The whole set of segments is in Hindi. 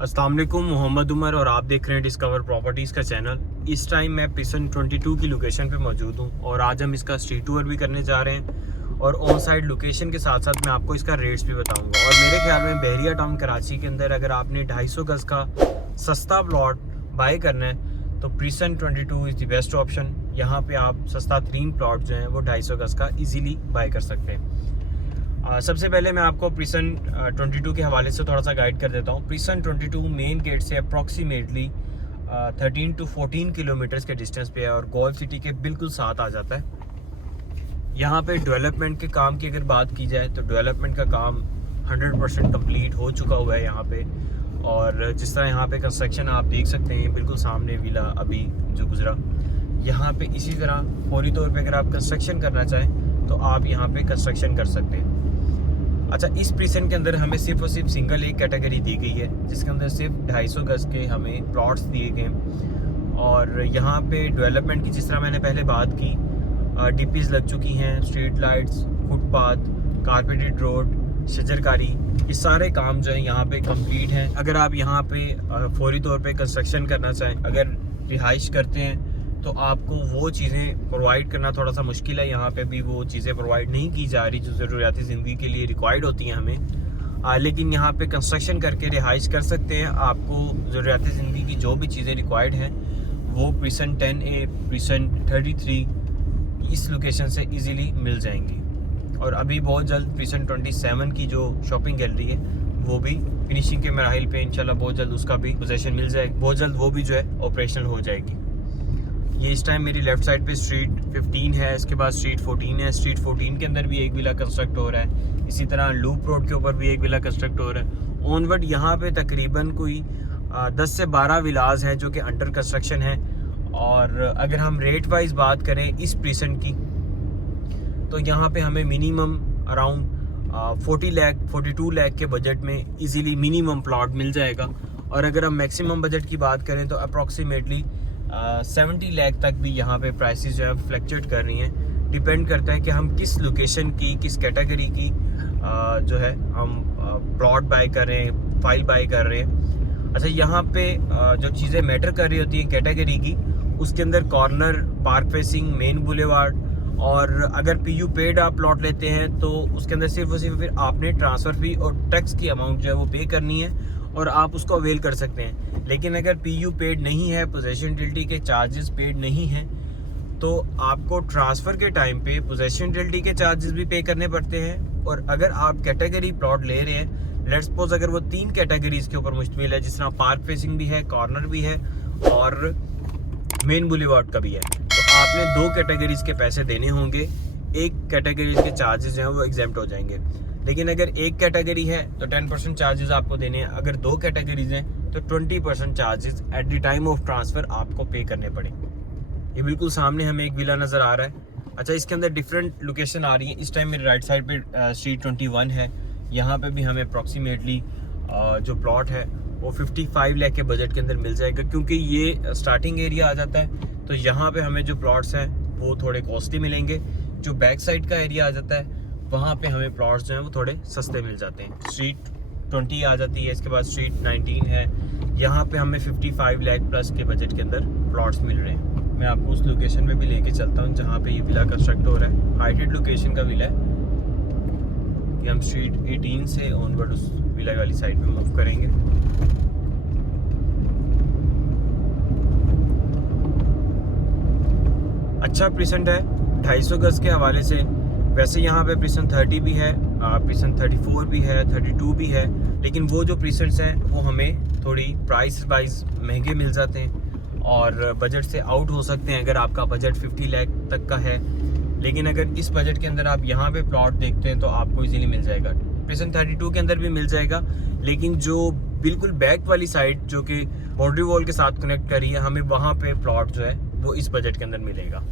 अस्सलाम वालेकुम, मोहम्मद उमर और आप देख रहे हैं डिस्कवर प्रॉपर्टीज़ का चैनल। इस टाइम मैं प्रिसन 22 की लोकेशन पे मौजूद हूँ और आज हम इसका स्ट्रीट टूर भी करने जा रहे हैं और ऑन साइड लोकेशन के साथ साथ मैं आपको इसका रेट्स भी बताऊंगा। और मेरे ख्याल में बहरिया टाउन कराची के अंदर अगर आपने 250 गज़ का सस्ता प्लॉट बाय करना है तो precision 22 is the best option. यहाँ पर आप सस्ता तरीन प्लॉट जो हैं वो 250 गज़ का ईजीली बाय कर सकते हैं। सबसे पहले मैं आपको प्रिसन 22 के हवाले से थोड़ा सा गाइड कर देता हूँ। प्रिसन 22 मेन गेट से अप्रॉक्सीमेटली 13 to 14 किलोमीटर्स के डिस्टेंस पे है और गोल्फ सिटी के बिल्कुल साथ आ जाता है। यहाँ पे डेवलपमेंट के काम की अगर बात की जाए तो डेवलपमेंट का काम 100% कंप्लीट हो चुका हुआ है यहाँ पे। और जिस तरह यहाँ पे कंस्ट्रक्शन आप देख सकते हैं, बिल्कुल सामने विला अभी जो गुजरा, यहाँ पे इसी तरह फौरी तौर पे अगर आप कंस्ट्रक्शन करना चाहें तो आप यहाँ पे कंस्ट्रक्शन कर सकते हैं। अच्छा, इस प्रिसन के अंदर हमें सिर्फ और सिर्फ सिंगल एक कैटेगरी दी गई है जिसके अंदर सिर्फ 250 गज़ के हमें प्लॉट्स दिए गए हैं। और यहाँ पे डेवलपमेंट की जिस तरह मैंने पहले बात की, डीपीज लग चुकी हैं, street lights, footpath, carpeted road, शजरकारी, ये सारे काम जो है यहाँ पे कंप्लीट हैं। अगर आप यहाँ पे फौरी तौर पे कंस्ट्रक्शन करना चाहें, अगर रिहाइश करते हैं तो आपको वो चीज़ें प्रोवाइड करना थोड़ा सा मुश्किल है। यहाँ पे भी वो चीज़ें प्रोवाइड नहीं की जा रही जो ज़रूरियाती ज़िंदगी के लिए रिक्वायर्ड होती हैं हमें। लेकिन यहाँ पे कंस्ट्रक्शन करके रिहाइश कर सकते हैं। आपको ज़रूरियाती ज़िंदगी की जो भी चीज़ें रिक्वायर्ड हैं वो प्रिसन 10A, प्रिसन 33 इस लोकेशन से इजीली मिल जाएंगी। और अभी बहुत जल्द प्रिसन 27 की जो शॉपिंग गैलरी है वो भी फिनिशिंग के मराहिल पे इंशाल्लाह बहुत जल्द उसका भी पोजेसन मिल जाएगी, बहुत जल्द वो भी जो है ऑपरेशनल हो जाएगी। ये इस टाइम मेरी लेफ्ट साइड पे स्ट्रीट 15 है, इसके बाद स्ट्रीट 14 है। स्ट्रीट 14 के अंदर भी एक विला कंस्ट्रक्ट हो रहा है, इसी तरह लूप रोड के ऊपर भी एक विला कंस्ट्रक्ट हो रहा है। ऑनवर्ड यहाँ पे तकरीबन कोई 10 से 12 विलाज हैं जो कि अंडर कंस्ट्रक्शन है। और अगर हम रेट वाइज बात करें इस प्रिसन की तो यहाँ पे हमें मिनिमम अराउंड 42 लाख के बजट में इजीली मिनिमम प्लॉट मिल जाएगा। और अगर हम मैक्सिमम बजट की बात करें तो अप्रॉक्सीमेटली 70 लाख तक भी यहाँ पे प्राइसेस जो है फ्लक्चुएट कर रही हैं। डिपेंड करता है कि हम किस लोकेशन की, किस कैटेगरी की जो है हम प्लॉट बाय कर रहे हैं, फाइल बाय कर रहे हैं। अच्छा, यहाँ पे जो चीज़ें मैटर कर रही होती हैं कैटेगरी की, उसके अंदर corner, park facing, main boulevard, और अगर PU पेड आप प्लॉट लेते हैं तो उसके अंदर सिर्फ और सिर्फ फिर आपने ट्रांसफ़र फी और टैक्स की अमाउंट जो है वो पे करनी है और आप उसको अवेल कर सकते हैं। लेकिन अगर PU पेड नहीं है, पोजेसन यूटिलिटी के चार्जेस पेड नहीं हैं, तो आपको ट्रांसफ़र के टाइम पे पोजेसन यूटिलिटी के चार्जेस भी पे करने पड़ते हैं। और अगर आप कैटेगरी प्लॉट ले रहे हैं, लेट्स सपोज अगर वो 3 कैटेगरीज के ऊपर मुश्तमिल है, जिस तरह पार्क फेसिंग भी है, कॉर्नर भी है और मेन बुलेवार्ड का भी है, तो आपने 2 कैटेगरीज के पैसे देने होंगे। एक कैटेगरीज के चार्जेस जो हैं वो एग्जेम्प्ट हो जाएंगे। लेकिन अगर एक कैटेगरी है तो 10% चार्जेस आपको देने हैं, अगर 2 कैटेगरीज हैं तो 20% charges at the time of transfer आपको पे करने पड़ेंगे। ये बिल्कुल सामने हमें एक विला नज़र आ रहा है। अच्छा, इसके अंदर डिफरेंट लोकेशन आ रही है। इस टाइम मेरे राइट साइड पे स्ट्रीट 21 है, यहाँ पे भी हमें अप्रॉक्सीमेटली जो प्लॉट है वो 55 लाख के बजट के अंदर मिल जाएगा। क्योंकि ये स्टार्टिंग एरिया आ जाता है तो यहाँ पे हमें जो प्लॉट्स हैं वो थोड़े कॉस्टली मिलेंगे। जो बैक साइड का एरिया आ जाता है वहाँ पे हमें प्लॉट्स जो हैं वो थोड़े सस्ते मिल जाते हैं। स्ट्रीट 20 आ जाती है, इसके बाद स्ट्रीट 19 है, यहाँ पे हमें 55 लाख प्लस के बजट के अंदर प्लॉट्स मिल रहे हैं। मैं आपको उस लोकेशन पे भी लेके चलता हूँ जहाँ पे ये विला कंस्ट्रक्ट हो रहा है। हाइटेड लोकेशन का विला है। कि हम स्ट्रीट 18 से ऑनवर्ड उस विला वाली साइड में मूव करेंगे। अच्छा प्रिसेंट है 250 गज़ के हवाले से। वैसे यहाँ पे प्रिसन 30 भी है, प्रिसन 34 भी है, 32 भी है, लेकिन वो जो प्रिसेंट्स हैं वो हमें थोड़ी प्राइस वाइज महंगे मिल जाते हैं और बजट से आउट हो सकते हैं अगर आपका बजट 50 लाख तक का है। लेकिन अगर इस बजट के अंदर आप यहाँ पे प्लॉट देखते हैं तो आपको इजीली मिल जाएगा। प्रिसन 32 के अंदर भी मिल जाएगा, लेकिन जो बिल्कुल बैक वाली साइड जो कि बाउंड्री वॉल के साथ कनेक्ट कर रही है, हमें वहाँ पे प्लॉट जो है वो इस बजट के अंदर मिलेगा।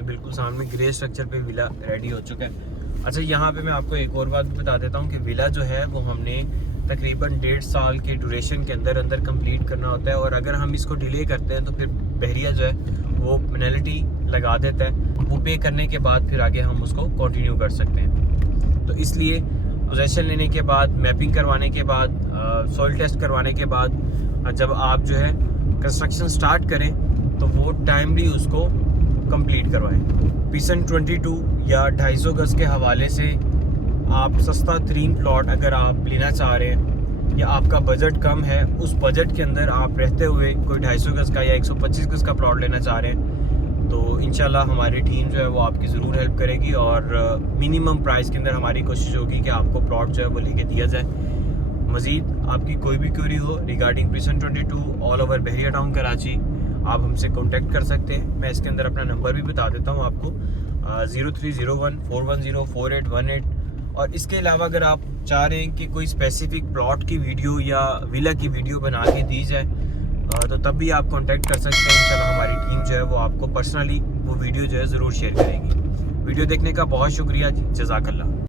बिल्कुल सामने ग्रे स्ट्रक्चर पे विला रेडी हो चुका है। अच्छा, यहाँ पे मैं आपको एक और बात बता देता हूँ कि विला जो है वो हमने तकरीबन 1.5 साल के ड्यूरेशन के अंदर अंदर कंप्लीट करना होता है। और अगर हम इसको डिले करते हैं तो फिर बहरिया जो है वो पेनल्टी लगा देता है। वो पे करने के बाद फिर आगे हम उसको कंटिन्यू कर सकते हैं। तो इसलिए पोजेशन लेने के बाद, मैपिंग करवाने के बाद, सॉइल टेस्ट करवाने के बाद जब आप जो है कंस्ट्रक्शन स्टार्ट करें तो वो टाइमली उसको कंप्लीट करवाएं। पिसन 22 या 250 गज के हवाले से आप सस्ता तरीन प्लॉट अगर आप लेना चाह रहे हैं या आपका बजट कम है, उस बजट के अंदर आप रहते हुए कोई 250 गज का या 125 गज का प्लॉट लेना चाह रहे हैं तो इंशाल्लाह हमारी टीम जो है वो आपकी ज़रूर हेल्प करेगी और मिनिमम प्राइस के अंदर हमारी कोशिश होगी कि आपको प्लॉट जो है वो लेके दिया जाए। मज़ीद आपकी कोई भी क्वेरी हो रिगार्डिंग पिसन 22 ऑल ओवर बहरिया टाउन कराची, आप हमसे कांटेक्ट कर सकते हैं। मैं इसके अंदर अपना नंबर भी बता देता हूँ आपको, 030141041818। और इसके अलावा अगर आप चाह रहे हैं कि कोई स्पेसिफिक प्लॉट की वीडियो या विला की वीडियो बना के दी जाए तो तब भी आप कांटेक्ट कर सकते हैं। इंशाल्लाह हमारी टीम जो है वो आपको पर्सनली वो वीडियो जो है ज़रूर शेयर करेगी। वीडियो देखने का बहुत शुक्रिया जी, जज़ाकल्लाह।